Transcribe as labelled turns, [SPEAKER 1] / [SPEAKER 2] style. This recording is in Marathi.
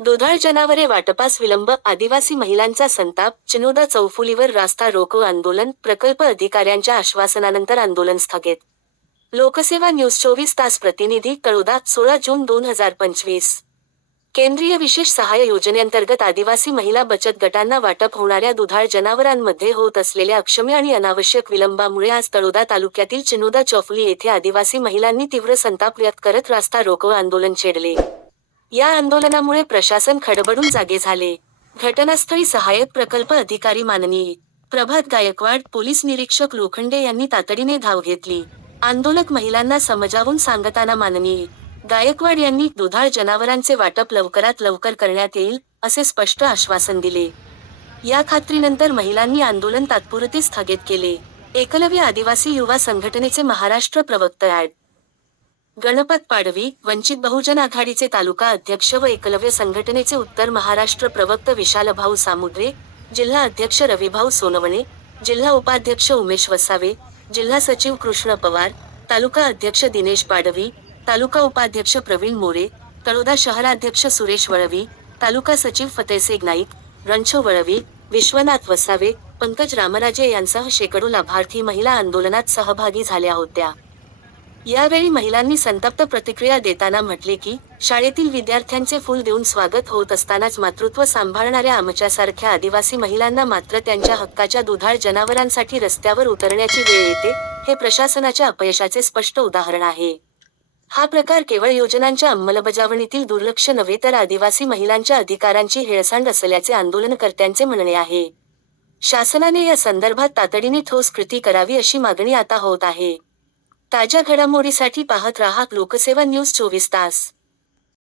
[SPEAKER 1] दुधाळ जनावरे वाटपास विलंब आदिवासी महिलांचा संताप चिनोदा चौफुलीवर रास्ता रोको आंदोलन प्रकल्प अधिकाऱ्यांच्या आश्वासनानंतर आंदोलन स्थगित. लोकसेवा न्यूज चोवीस तास प्रतिनिधी तळोदा सोळा जून दोन हजार पंचवीस. केंद्रीय विशेष सहाय्य योजनेअंतर्गत आदिवासी महिला बचत गटांना वाटप होणाऱ्या दुधाळ जनावरांमध्ये होत असलेल्या अक्षम्य आणि अनावश्यक विलंबामुळे आज तळोदा तालुक्यातील चिनोदा चौफुली येथे आदिवासी महिलांनी तीव्र संताप व्यक्त करत रास्ता रोको आंदोलन छेडले. या आंदोलनामुळे प्रशासन खडबडून जागे झाले. घटनास्थळी सहाय्यक प्रकल्प अधिकारी माननीय प्रभात गायकवाड पोलीस निरीक्षक लोखंडे यांनी तातडीने धाव घेतली. आंदोलक महिलांना समजावून सांगताना माननीय गायकवाड यांनी दुधाळ जनावरांचे वाटप लवकरात लवकर करण्यात येईल असे स्पष्ट आश्वासन दिले. या खात्रीनंतर महिलांनी आंदोलन तात्पुरते स्थगित केले. एकलव्य आदिवासी युवा संघटनेचे महाराष्ट्र प्रवक्ते ॲड. गणपत पाडवी वंचित बहुजन आघाडीचे तालुका अध्यक्ष व एकलव्य संघटनेचे उत्तर महाराष्ट्र प्रवक्त विशालभाऊ सामुद्रे जिल्हा अध्यक्ष रविभाऊ सोनवणे जिल्हा उपाध्यक्ष उमेश वसावे जिल्हा सचिव कृष्ण पवार तालुका अध्यक्ष दिनेश पाडवी तालुका उपाध्यक्ष प्रवीण मोरे तळोदा शहराध्यक्ष सुरेश वळवी तालुका सचिव फतेसेग नाईक रणछो वळवी विश्वनाथ वसावे पंकज रामराजे यांसह शेकडो लाभार्थी महिला आंदोलनात सहभागी झाल्या होत्या. यावेळी महिलांनी संतप्त प्रतिक्रिया देताना म्हटले की शाळेतील विद्यार्थ्यांचे फूल देऊन स्वागत होत असतानाच मातृत्व सांभाळणाऱ्या आमच्यासारख्या आदिवासी महिलांना मात्र त्यांच्या हक्काच्या दुधाळ जनावरांसाठी रस्त्यावर उतरण्याची वेळ येते हे प्रशासनाच्या अपयशाचे स्पष्ट उदाहरण आहे. हा प्रकार केवळ योजनांच्या अंमलबजावणीतील दुर्लक्ष नव्हे तर आदिवासी महिलांच्या अधिकारांची हेळसांड असल्याचे आंदोलनकर्त्यांचे म्हणणे आहे. शासनाने या संदर्भात तातडीने ठोस कृती करावी अशी मागणी आता होत आहे. ताज्या घडामोडीसाठी पाहत राहा लोकसेवा न्यूज चोवीस तास.